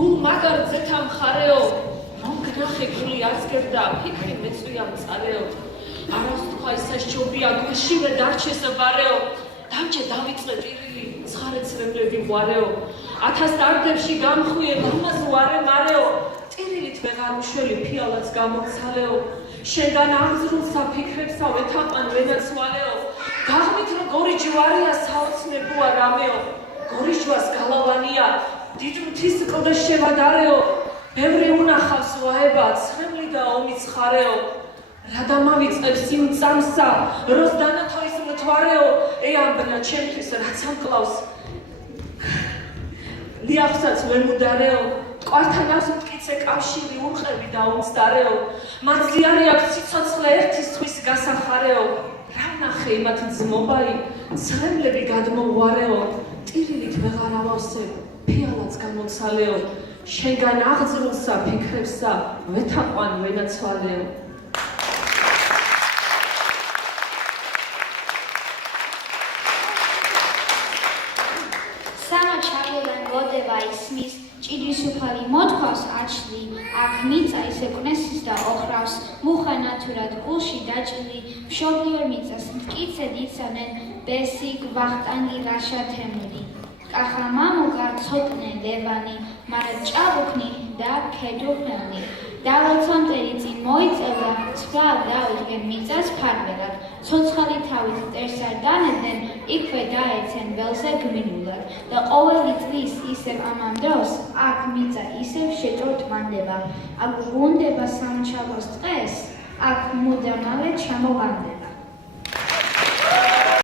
გულ მაგარ ძეთა მხარეო მომგნახე გული ასგერდა ფიქრი მეწვია მწარეო არას თქვა ისაშობია გულშივე დარჩეს ბარეო დამჭე დავიწყე ტირილი ცხარეცრებლები ღვარეო 1000 დარდებში გამხვიე მამაზ ვარე მარეო ტირილით ვეღარ უშველი ფიალაც გამოცალეო შენგან ამზრულსა ფიქრებსა ვეთაყვან ვენაცვალეო გაღმით რომ გორიჯვარია საოცნებოა რამეო გორიჯვას გალავანია დიდ მთის კლდა შევადარეო ბევრი უნახავს ვაება ცხემლი და ომიც ხარეო რადამავიწყებს იმ წამსა როს დანათოის მთვარეო ამბნა ჩემთვის რაც ამკლავს ლიახსაც ვემუდარეო კვართანას მტკიცე კავშირი უყევი და უმცდარეო მათლიანი აქვს სიცოცხლე ერთის თვის გასახარეო რა ვნახე იმათ ძმობაი ცხემლები გადმოუვარეო ტირილით ვეღარ ავავსებ ფიალაც გამოცალეო შენგან აღძრულსა ფიქრებსა ვეთაყვან ვენაცვალეო სამაჩაბლოდან გოდება ისმის ჭირის უფალი მოთქვავს აჩლი აქ მიწა ისე კვნესის და ოხრავს მუხა ნათურად გულში დაჭლი მშობლიურ მიწას მტკიცედ იცავდნენ ბესი გვახტანგი რაშა თემური კახა მამუგარ ცოტნე ლევანი მარა ჭაბუქნი და ქედუხნელნი დავალცამტერი წინ მოიწევდა ცხრა დაუდგენ მიწას ფარველად ცოცხალი თავით მტერს არ დანებდნენ იქვე დაეცენ ველზე გმინულად და ყოველი წლის ისევ ამავ დროს აქ მიწა ისევ შეჭროთ მანდება აქ ბრუნდება სამჩაბლოს ტყეს აქ მუდამავე ჩამოვარდება